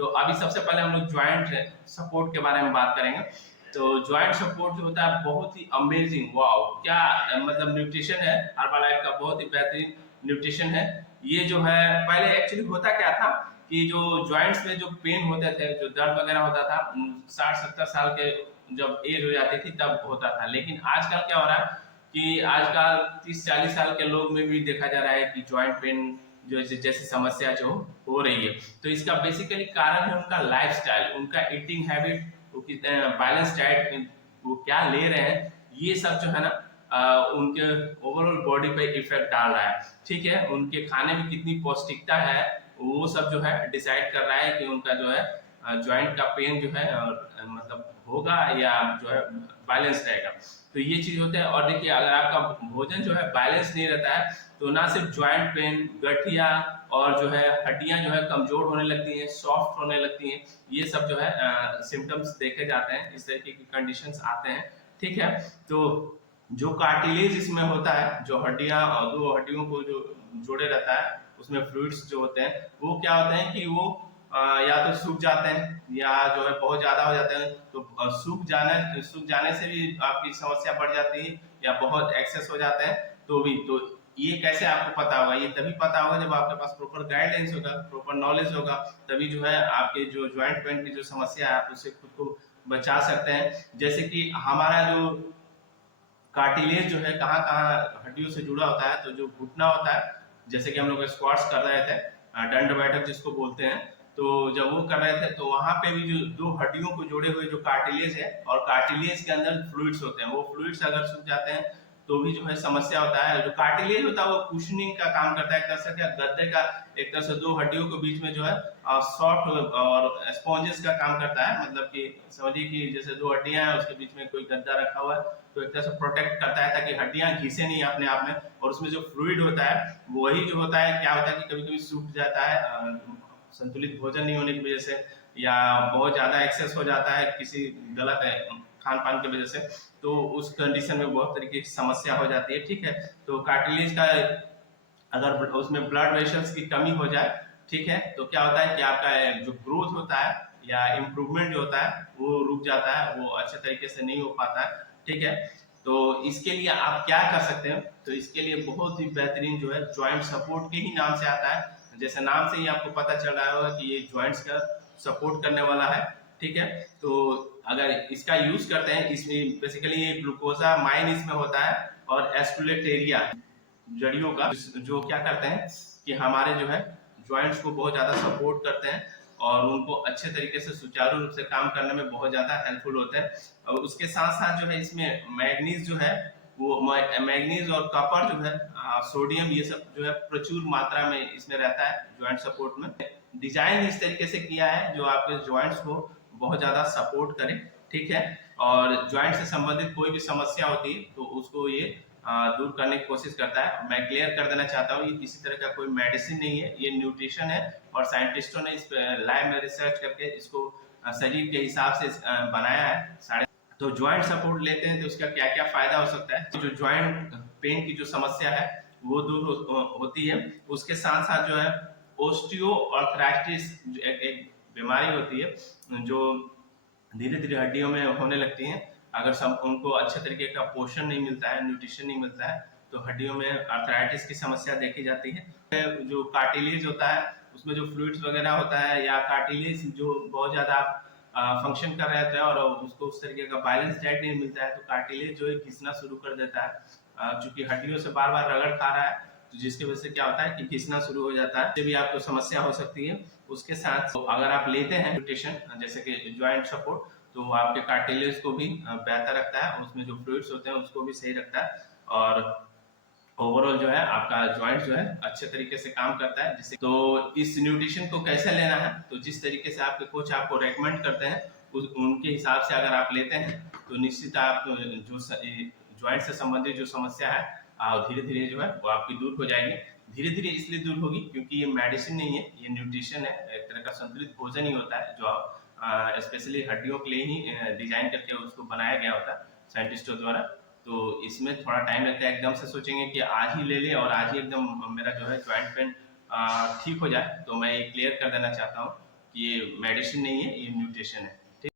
तो अभी सबसे पहले हम लोग ज्वाइंट सपोर्ट के बारे में बात करेंगे। तो ज्वाइंट सपोर्ट जो होता है बहुत ही अमेजिंग, वाओ क्या मतलब न्यूट्रिशन है, हर्बालाइफ का बहुत ही बेहतरीन न्यूट्रिशन है। ये जो है पहले एक्चुअली होता क्या था कि जो जॉइंट्स में जो पेन होते थे, जो दर्द वगैरह होता था, 60-70 साल के जब एज हो जाती थी तब होता था। लेकिन आजकल क्या हो रहा है कि आजकल 30-40 साल के लोग में भी देखा जा रहा है कि जॉइंट पेन जो जैसी समस्या जो हो रही है। तो इसका बेसिकली कारण है उनका लाइफस्टाइल, उनका ईटिंग हैबिट, वो कितने बैलेंस डाइट वो क्या ले रहे हैं, ये सब जो है ना उनके ओवरऑल बॉडी पे इफेक्ट डाल रहा है। ठीक है, उनके खाने में कितनी पौष्टिकता है वो सब जो है डिसाइड कर रहा है कि उनका जो है ज्वाइंट का पेन जो है मतलब होगा या जो है बैलेंस रहेगा। तो ये चीज होता है। और देखिए अगर आपका भोजन जो है बैलेंस नहीं रहता है तो ना सिर्फ ज्वाइंट पेन, गठिया और जो है हड्डियां जो है कमजोर होने लगती हैं, सॉफ्ट होने लगती हैं, ये सब जो है सिम्टम्स देखे जाते हैं, इस तरीके की कंडीशंस आते हैं। ठीक है, तो जो कार्टिलेज इसमें होता है, जो हड्डियां और दो हड्डियों को जो जोड़े रहता है, उसमें फ्लूइड्स जो होते हैं वो क्या होते हैं कि वो या तो सूख जाते हैं या जो है बहुत ज्यादा हो जाते हैं। तो सूख जाने से भी आपकी समस्या बढ़ जाती है, या बहुत एक्सेस हो जाते हैं तो भी। तो ये कैसे आपको पता होगा? ये तभी पता होगा जब आपके पास प्रॉपर गाइडलाइंस होगा, प्रॉपर नॉलेज होगा, तभी जो है आपके जो ज्वाइंट पेन की जो समस्या है आप उससे खुद को बचा सकते हैं। जैसे कि हमारा जो कार्टिलेज जो है कहाँ कहाँ हड्डियों से जुड़ा होता है, तो जो घुटना होता है, जैसे कि हम लोग स्क्वाट्स कर रहे थे, दंड बैठक जिसको बोलते हैं, तो जब वो कर रहे थे तो वहां पे भी जो दो हड्डियों को जोड़े हुए जो कार्टिलेज है, और कार्टिलेज के अंदर फ्लूइड्स होते हैं, वो फ्लूइड्स अगर सूख जाते हैं तो भी जो है समस्या होता है। जो कार्टिलेज होता है वो कुशनिंग का काम करता है, एक तरह से क्या गद्दे का, एक तरह से दो हड्डियों के बीच में जो है सॉफ्ट और स्पॉन्जेस का काम करता है। मतलब कि समझिए कि जैसे दो हड्डियां हैं उसके बीच में कोई गद्दा रखा हुआ है, तो एक तरह से प्रोटेक्ट करता है ताकि हड्डियां घिसे नहीं अपने आप में। और उसमें जो फ्लूइड होता है वही जो होता है, क्या होता है कि कभी कभी सूख जाता है संतुलित भोजन नहीं होने की वजह से, या बहुत ज्यादा एक्सेस हो जाता है किसी गलत खान पान की वजह से, तो उस कंडीशन में बहुत तरीके की समस्या हो जाती है। ठीक है, तो कार्टिलेज का अगर उसमें ब्लड वेसल्स की कमी हो जाए, ठीक है, तो क्या होता है कि आपका जो ग्रोथ होता है या इम्प्रूवमेंट जो होता है वो रुक जाता है, वो अच्छे तरीके से नहीं हो पाता है। ठीक है, तो इसके लिए आप क्या कर सकते हैं? तो इसके लिए बहुत ही बेहतरीन जो है ज्वाइंट सपोर्ट के ही नाम से आता है। जैसे नाम से ही आपको पता चल रहा होगा कि ये ज्वाइंट्स का सपोर्ट करने वाला है। ठीक है, तो अगर इसका यूज करते हैं, इसमें बेसिकली ये ग्लूकोजा माइन इसमें होता है, और एस्कुलेटेरिया जड़ियों का जो क्या करते हैं कि हमारे जो है ज्वाइंट्स को बहुत ज्यादा सपोर्ट करते हैं और उनको अच्छे तरीके से सुचारू रूप से काम करने में बहुत ज्यादा हेल्पफुल होते हैं। और उसके साथ साथ जो है इसमें मैग्नीज जो है, वो मैग्नीज और कॉपर जो है, सोडियम, ये सब जो है प्रचुर मात्रा में इसमें रहता है ज्वाइंट सपोर्ट में। डिजाइन इस तरीके से किया है जो आपके ज्वाइंट्स को बहुत ज्यादा सपोर्ट करे। ठीक है, और ज्वाइंट से संबंधित कोई भी समस्या होती है तो उसको ये दूर करने की कोशिश करता है। मैं क्लियर कर देना चाहता हूँ, ये किसी तरह का कोई मेडिसिन नहीं है, ये न्यूट्रिशन है, और साइंटिस्टों ने इस पर लैब में रिसर्च करके इसको शरीर के हिसाब से बनाया है। तो ज्वाइंट सपोर्ट लेते हैं तो उसका क्या क्या फायदा हो सकता है? जो ज्वाइंट पेन की जो समस्या है वो दूर होती है। उसके साथ साथ जो है ओस्टियो आर्थराइटिस एक बीमारी होती है जो धीरे धीरे हड्डियों में होने लगती हैं। अगर सब उनको अच्छे तरीके का पोषण नहीं मिलता है, न्यूट्रिशन नहीं मिलता है, तो हड्डियों में आर्थराइटिस की समस्या देखी जाती है। जो कार्टिलेज होता है उसमें जो फ्लूइड्स वगैरह होता है, या कार्टिलेज जो बहुत ज्यादा फंक्शन कर रहे थे और उसको उस तरीके का बैलेंस डाइट नहीं मिलता है, तो कार्टिलेज जो है घिसना शुरू कर देता है। चूंकि हड्डियों से बार बार रगड़ खा रहा है, तो जिसकी वजह से क्या होता है कि घिसना शुरू हो जाता है, भी आपको समस्या हो सकती है। उसके साथ अगर आप लेते हैं न्यूट्रिशन जैसे कि ज्वाइंट सपोर्ट, तो वो आपके कार्टिलेज को भी बेहतर रखता है, उसमें जो फ्लूइड्स होते हैं उसको भी सही रखता है, और ओवरऑल जो है आपका ज्वाइंट जो है अच्छे तरीके से काम करता है। जिससे तो इस न्यूट्रिशन को कैसे लेना है, तो जिस तरीके से आपके कोच आपको रेकमेंड करते हैं उनके हिसाब से अगर आप लेते हैं तो निश्चित आप जो ज्वाइंट से संबंधित जो समस्या है धीरे धीरे जो है वो आपकी दूर हो जाएगी। धीरे धीरे इसलिए दूर होगी क्योंकि ये मेडिसिन नहीं है, ये न्यूट्रिशन है, एक तरह का संतुलित भोजन ही होता है जो स्पेशली हड्डियों के लिए ही डिजाइन करके उसको बनाया गया होता है साइंटिस्टों द्वारा। तो इसमें थोड़ा टाइम लगता है, एकदम से सोचेंगे कि आज ही ले ले और आज ही एकदम मेरा जो है ज्वाइंट पेन ठीक हो जाए, तो मैं ये क्लियर कर देना चाहता हूँ कि ये मेडिसिन नहीं है, ये न्यूट्रिशन है।